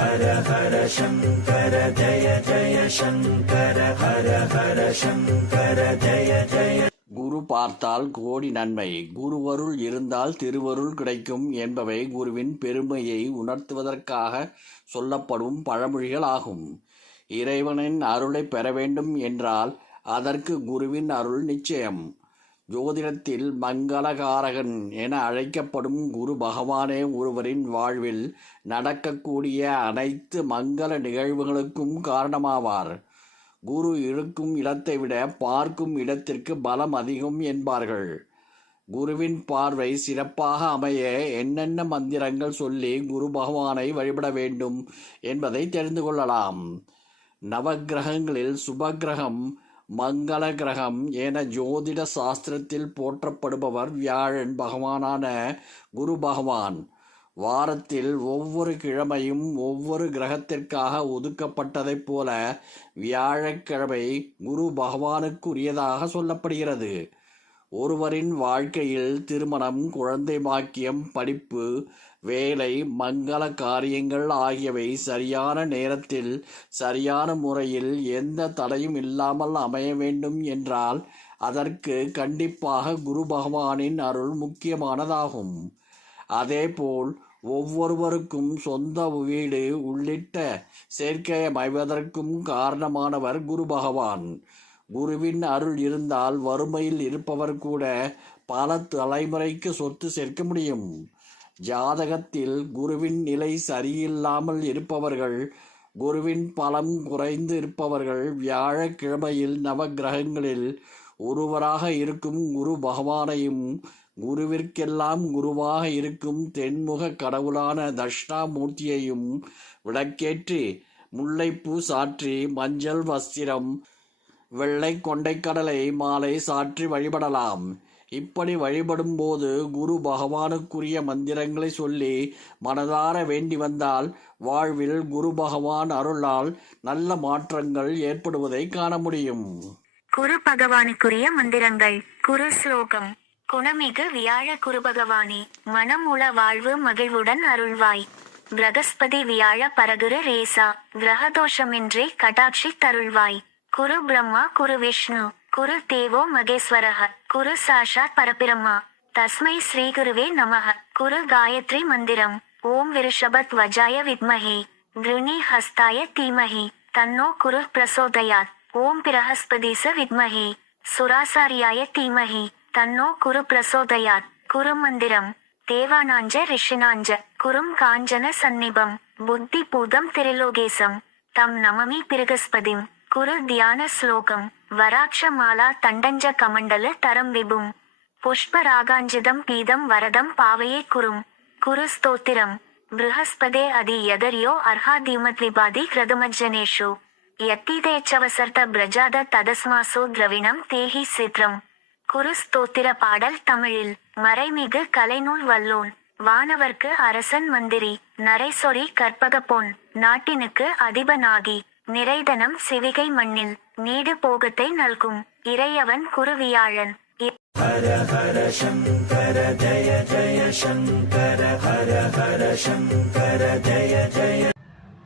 ஹர ஹர சங்கர ஜய ஜய சங்கர ஹர ஹர சங்கர ஜய ஜய. குரு பார்த்தால் கோடி நன்மை, குருவருள் இருந்தால் திருவருள் கிடைக்கும் என்பவை குருவின் பெருமையை உணர்த்துவதற்காக சொல்லப்படும் பழமொழிகள் ஆகும். இறைவனின் அருளை பெற வேண்டும் என்றால் அதற்கு குருவின் அருள் நிச்சயம். ஜோதிடத்தில் மங்களகாரகன் என அழைக்கப்படும் குரு பகவானே ஒருவரின் வாழ்வில் நடக்கக்கூடிய அனைத்து மங்கள நிகழ்வுகளுக்கும் காரணமாவார். குரு இருக்கும் இடத்தை விட பார்க்கும் இடத்திற்கு பலம் அதிகம் என்பார்கள். குருவின் பார்வை சிறப்பாக அமைய என்னென்ன மந்திரங்கள் சொல்லி குரு பகவானை வழிபட வேண்டும் என்பதை தெரிந்து கொள்ளலாம். நவக்கிரகங்களில் சுபகிரகம் மங்கள கிரகம் என ஜோதிட சாஸ்திரத்தில் போற்றப்படுபவர் வியாழன் பகவானான குரு பகவான். வாரத்தில் ஒவ்வொரு கிழமையும் ஒவ்வொரு கிரகத்திற்காக ஒதுக்கப்பட்டதைப் போல வியாழக்கிழமை குரு பகவானுக்குரியதாக சொல்லப்படுகிறது. ஒருவரின் வாழ்க்கையில் திருமணம், குழந்தை பாக்கியம், படிப்பு, வேலை, மங்கள காரியங்கள் ஆகியவை சரியான நேரத்தில் சரியான முறையில் எந்த தடையும் இல்லாமல் அமைய வேண்டும் என்றால் அதற்கு கண்டிப்பாக குரு பகவானின் அருள் முக்கியமானதாகும். அதேபோல் ஒவ்வொருவருக்கும் சொந்த வீடு உள்ளிட்ட சேர்க்கை அமைவதற்கும் காரணமானவர் குரு பகவான். குருவின் அருள் இருந்தால் வறுமையில் இருப்பவர் கூட பல தலைமுறைக்கு சொத்து சேர்க்க முடியும். ஜாதகத்தில் குருவின் நிலை சரியில்லாமல் இருப்பவர்கள், குருவின் பலம் குறைந்து இருப்பவர்கள் வியாழக்கிழமையில் நவக்கிரகங்களில் ஒருவராக இருக்கும் குரு பகவானையும் குருவிற்கெல்லாம் குருவாக இருக்கும் தென்முக கடவுளான தட்சிணாமூர்த்தியையும் விளக்கேற்றி முல்லைப்பூ சாற்றி மஞ்சள் வஸ்திரம், வெள்ளை கொண்டைக்கடலை மாலை சாற்றி வழிபடலாம். இப்படி வழிபடும் போது குரு பகவானுக்குரிய மந்திரங்களை சொல்லி மனதார வேண்டி வந்தால் வாழ்வில் குரு பகவான் அருளால் நல்ல மாற்றங்கள் ஏற்படுவதை காண முடியும். குரு பகவானுக்குரிய மந்திரங்கள். குரு ஸ்லோகம். குணமிகு வியாழ குரு பகவானே, மனம் உள வாழ்வு மகிழ்வுடன் அருள்வாய். பிரகஸ்பதி வியாழ பரகுரு ரேசா, கிரகதோஷமின்றி கடாட்சி தருள்வாய். குரு பிரம்மா குரு விஷ்ணு குரு தேவோ மகேஸ்வரஹ, குரு சாஷாத் பரபிரம்மா, தஸ்மை ஸ்ரீ குருவே நமஹ. குரு காயத்ரி மந்திரம். ஓம் விருஷபத் வஜாய வித்மஹே கிருணி ஹஸ்தாய தீமஹி தன்னோ குரு பிரசோதயாத். ஓம் பிரஹஸ்பதிச வித்மஹே சுராசாரியாய தீமஹி தன்னோ குரு பிரசோதயாத். குரு மந்திரம். தேவானாஞ்ச ரிஷினாஞ்ச குரும் காஞ்சன சந்நிபம் புத்தி பூதம் திரிலோகேசம் தம் நமமி பிரகஸ்பதிம். குரு தியான ஸ்லோகம். வராட்ச மாலா தண்டஞ்ச கமண்டல தரம் விபும் புஷ்பராகாஞ்சிதம் பீதம் வரதம் பாவையே குரும். குரு ஸ்தோத்திரம். ப்ருஹஸ்பதே அதி யதர்யோ அர்ஹாதீமத் விபாதி கிருதமஜ்ஜனேஷு யத்தீதேச்சவசர்த்த பிரஜாத ததஸ்மாசோ திரவிணம் தேஹி சித்ரம். குரு ஸ்தோத்திர பாடல் தமிழில். மறைமிகு கலைநூல் வல்லோன், வானவர்க்கு அரசன் மந்திரி, நரைசொரி கற்பக பொன், நாட்டினுக்கு அதிபனாகி, நிறைதனம் சிவிகை மண்ணில், நீடு போகத்தை நல்கும், இறையவன் குருவியாழன். ஹர ஹர சங்கர ஜய ஜய சங்கர ஹர ஹர சங்கர ஜய ஜய.